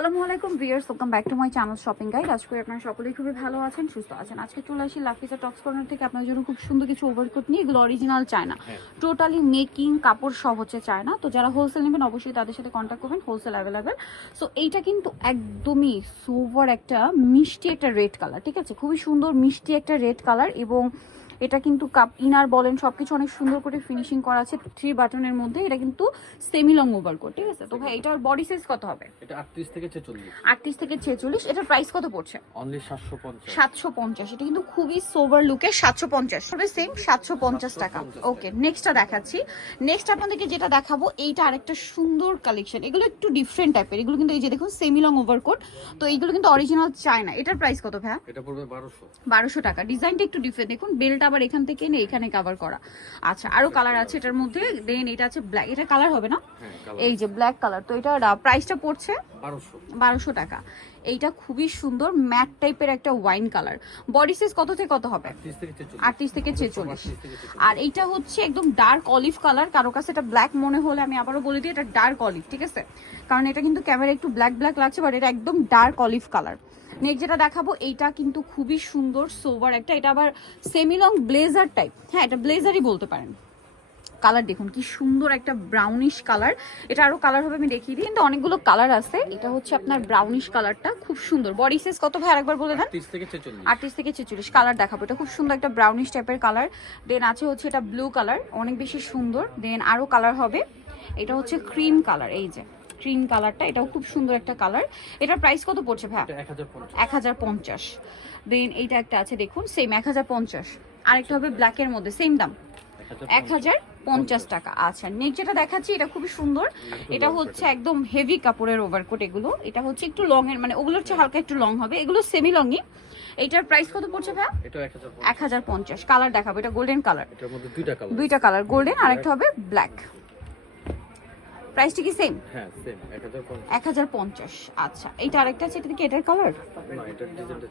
আসসালামু আলাইকুম viewers, welcome back to my channel shopping guide. আজ করে আপনারা সকলেই খুবই ভালো আছেন, সুস্থ আছেন। আজকে চলে আসি লাফিজা টপস কর্নার থেকে আপনার জন্য খুব সুন্দর কিছু ওভারকোট নিয়ে। এগুলো অরিজিনাল চায়না, টোটালি মেকিং কাপড় সব হচ্ছে চায়না। তো যারা হোলসেল নেবেন অবশ্যই তাদের সাথে কন্ট্যাক্ট করবেন, হোলসেল অ্যাভেলেবেল। সো এইটা কিন্তু একদমই সুপার একটা মিষ্টি একটা রেড কালার, ঠিক আছে, খুবই সুন্দর মিষ্টি একটা রেড কালার। এবং এটা কিন্তু কাপ ইনার বলেন সবকিছু অনেক সুন্দর করে ফিনিশিং করা আছে 3 বাটনের মধ্যে। এটা কিন্তু সেমি লং ওভারকোট, ঠিক আছে। তো ভাই এটার বডি সাইজ কত হবে? এটা 38 থেকে 46। 38 থেকে 46। এটার প্রাইস কত পড়ছে? অনলি 750। 750। এটা কিন্তু খুবই সোভার লুকে 750 হবে, সেম 750 টাকা। ওকে, নেক্সটটা দেখাচ্ছি। নেক্সট আপনাদেরকে যেটা দেখাবো এইটা আরেকটা সুন্দর কালেকশন। এগুলো একটু ডিফারেন্ট টাইপের, এগুলো কিন্তু এই যে দেখুন সেমি লং ওভারকোট। তো এইগুলো কিন্তু অরিজিনাল চায়না। এটার প্রাইস কত ভাইয়া? এটা পড়বে 1200। 1200 টাকা। ডিজাইনটা একটু ডিফারেন্ট, দেখুন বেলটা আবার এখান থেকে এনে এখানে কভার করা। আচ্ছা, আরো কালার আছে এটার মধ্যে। দেন এটা আছে ব্ল্যাক, এটা কালার হবে না? এই যে ব্ল্যাক কালার। তো এটার প্রাইসটা পড়ছে 1200 টাকা। এইটা খুবই সুন্দর ম্যাট টাইপের একটা ওয়াইন কালার। বডি সাইজ কত থেকে কত হবে? 38 থেকে 46। আর এইটা হচ্ছে একদম ডার্ক অলিভ কালার। কারো কাছে এটা ব্ল্যাক মনে হলে আমি আবারও বলে দিই এটা ডার্ক অলিভ, ঠিক আছে, কারণ এটা কিন্তু ক্যামেরা একটু ব্ল্যাক ব্ল্যাক লাগছে, বাট এটা একদম ডার্ক অলিভ কালার। নেক্সট যেটা দেখাবো এইটা কিন্তু খুবই সুন্দর সোভার একটা, এটা আবার সেমি লং ব্লেজার টাইপ। হ্যাঁ, এটা ব্লেজারই বলতে পারেন। কালার দেখুন কি সুন্দর একটা ব্রাউনিশ কালার। এটা আরো কালার হবে আমি দেখিয়ে দিই, কিন্তু অনেকগুলো কালার আছে। এটা হচ্ছে আপনার ব্রাউনিশ কালারটা খুব সুন্দর। বডি সাইজ কত ভাই আরেকবার বলে দেন? 38 থেকে 46 কালার দেখাবো। এটা খুব সুন্দর একটা ব্রাউনিশ টাইপের কালার। দেন আছে হচ্ছে এটা ব্লু কালার, অনেক বেশি সুন্দর। দেন আরো কালার হবে, এটা হচ্ছে ক্রিম কালার। এই যে ক্রিম কালারটা, এটাও খুব সুন্দর একটা কালার। এটার প্রাইস কত পড়ছে ভাই? 1050। দেন এইটা একটা আছে দেখুন সেম 1050। আরেকটা হবে ব্ল্যাকের মধ্যে, সেম দাম 1050 টাকা। আচ্ছা, নেক্সট যেটা দেখাচ্ছি এটা খুবই সুন্দর। এটা হচ্ছে একদম হেভি কাপড়ের ওভারকোট এগুলো। এটা হচ্ছে একটু লং এর, মানে ওগুলোর চেয়ে হালকা একটু লং হবে। এগুলো সেমি লংই। এইটার প্রাইস কত পড়ছে ভাই? এটা 1050। কালার দেখাবো, এটা গোল্ডেন কালার। এটার মধ্যে দুইটা কালার, গোল্ডেন আর একটা হবে ব্ল্যাক। প্রাইসটা কি সেম? হ্যাঁ সেম 1050। আচ্ছা, এইটা আরেকটা আছে, এটা কি এটার কালার না, এটার ডিজাইনটা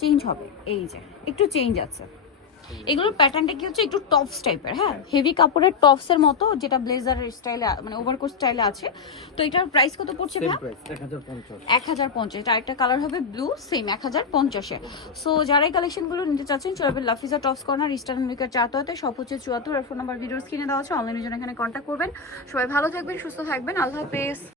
চেঞ্জ হবে। এই যে একটু চেঞ্জ আছে। এগুলোর প্যাটার্নটা কি হচ্ছে একটু টপস টাইপের। হ্যাঁ, হেভি কাপড়ের টপস এর মতো, যেটা ব্লেজারের স্টাইলে মানে ওভারকোট স্টাইলে আছে। তো এটার প্রাইস কত পড়ছে ভাই? 1050। এটা আরেকটা কালার হবে ব্লু, সেম 1050 এ। সো যারা এই কালেকশনগুলো নিতে চাচ্ছেন চলে যাবেন লাফিজা টপস কর্নার, ইস্টার্ন উইকের 4 সব হচ্ছে 74। আর ফোন নাম্বার ভিডিওর স্ক্রিনে দেওয়া আছে, অনলাইনের জন্য এখানে কন্ট্যাক্ট করবেন। সবাই ভালো থাকবেন, সুস্থ থাকবেন, আল্লাহ হাফেজ।